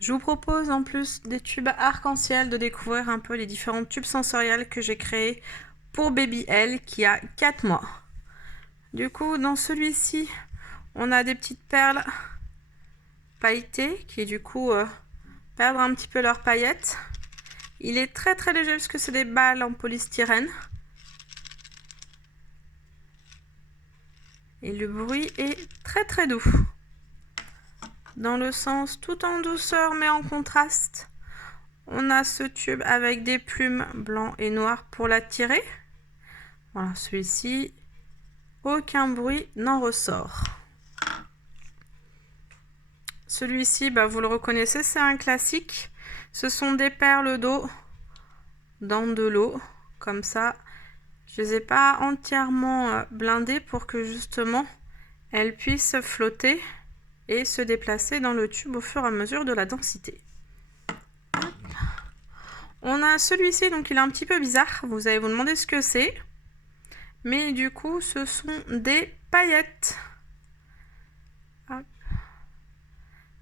Je vous propose en plus des tubes arc-en-ciel de découvrir un peu les différents tubes sensoriels que j'ai créés pour Baby Elle qui a 4 mois. Du coup, dans celui-ci, on a des petites perles pailletées qui du coup perdent un petit peu leurs paillettes. Il est très très léger parce que c'est des balles en polystyrène. Et le bruit est très très doux. Dans le sens tout en douceur mais en contraste, on a ce tube avec des plumes blanc et noir pour l'attirer. Voilà, celui-ci, aucun bruit n'en ressort. Celui-ci, vous le reconnaissez, c'est un classique. Ce sont des perles d'eau dans de l'eau, comme ça. Je les ai pas entièrement blindées pour que justement elles puissent flotter et se déplacer dans le tube au fur et à mesure de la densité. On a celui-ci, donc il est un petit peu bizarre, vous allez vous demander ce que c'est. Mais du coup, ce sont des paillettes.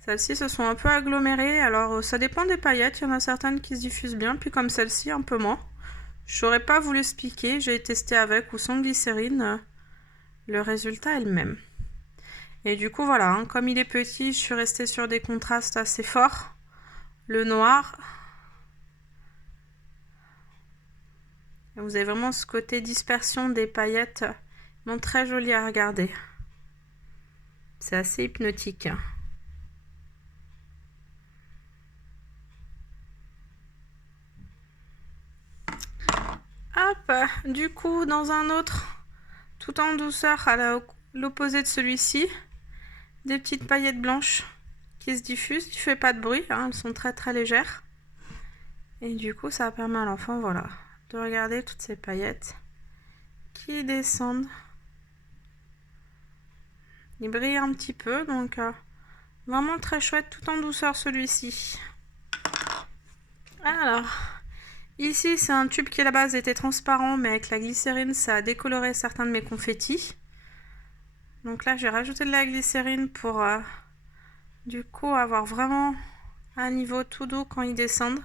Celles-ci se sont un peu agglomérées, alors ça dépend des paillettes, il y en a certaines qui se diffusent bien, puis comme celle-ci, un peu moins. Je n'aurais pas vous l'expliquer, j'ai testé avec ou sans glycérine, le résultat est le même. Et du coup, voilà, comme il est petit, je suis restée sur des contrastes assez forts. Le noir. Et vous avez vraiment ce côté dispersion des paillettes, non très joli à regarder. C'est assez hypnotique. Hop, du coup, dans un autre, tout en douceur, à l'opposé de celui-ci, des petites paillettes blanches qui se diffusent, qui ne fait pas de bruit, elles sont très très légères. Et du coup, ça permet à l'enfant, voilà, de regarder toutes ces paillettes qui descendent. Il brille un petit peu, donc vraiment très chouette, tout en douceur celui-ci. Alors, ici c'est un tube qui à la base était transparent, mais avec la glycérine ça a décoloré certains de mes confettis. Donc là j'ai rajouté de la glycérine pour du coup avoir vraiment un niveau tout doux quand ils descendent.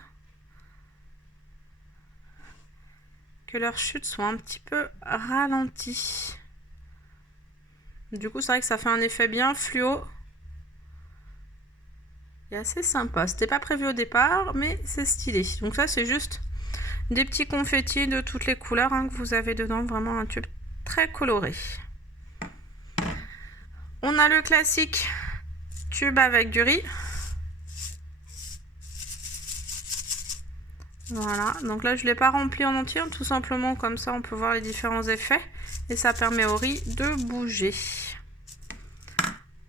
Que leur chute soit un petit peu ralentie. Du coup c'est vrai que ça fait un effet bien fluo. Et assez sympa. C'était pas prévu au départ, mais c'est stylé. Donc ça c'est juste des petits confettis de toutes les couleurs que vous avez dedans. Vraiment un tube très coloré. On a le classique tube avec du riz. Voilà, donc là je ne l'ai pas rempli en entier, tout simplement comme ça on peut voir les différents effets et ça permet au riz de bouger.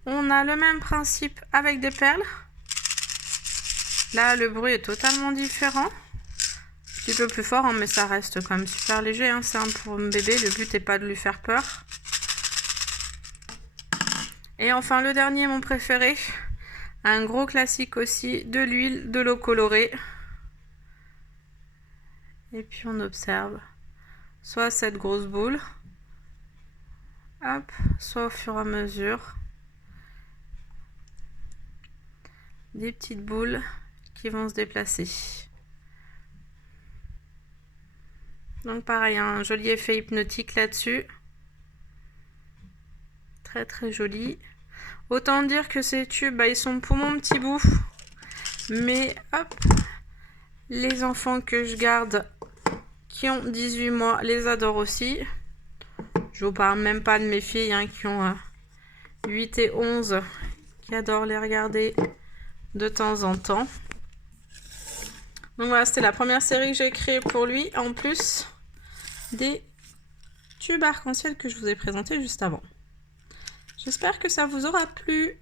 On a le même principe avec des perles. Là le bruit est totalement différent. Un petit peu plus fort, mais ça reste quand même super léger. C'est un pour un bébé, le but n'est pas de lui faire peur. Et enfin le dernier, mon préféré, un gros classique aussi, de l'huile, de l'eau colorée. Et puis on observe soit cette grosse boule, hop, soit au fur et à mesure des petites boules qui vont se déplacer. Donc pareil, un joli effet hypnotique là-dessus. Très très joli. Autant dire que ces tubes, ils sont pour mon petit bout. Mais hop, les enfants que je garde qui ont 18 mois les adorent aussi. Je vous parle même pas de mes filles qui ont 8 et 11 qui adorent les regarder de temps en temps. Donc voilà, c'était la première série que j'ai créée pour lui, en plus des tubes arc-en-ciel que je vous ai présentés juste avant. J'espère que ça vous aura plu.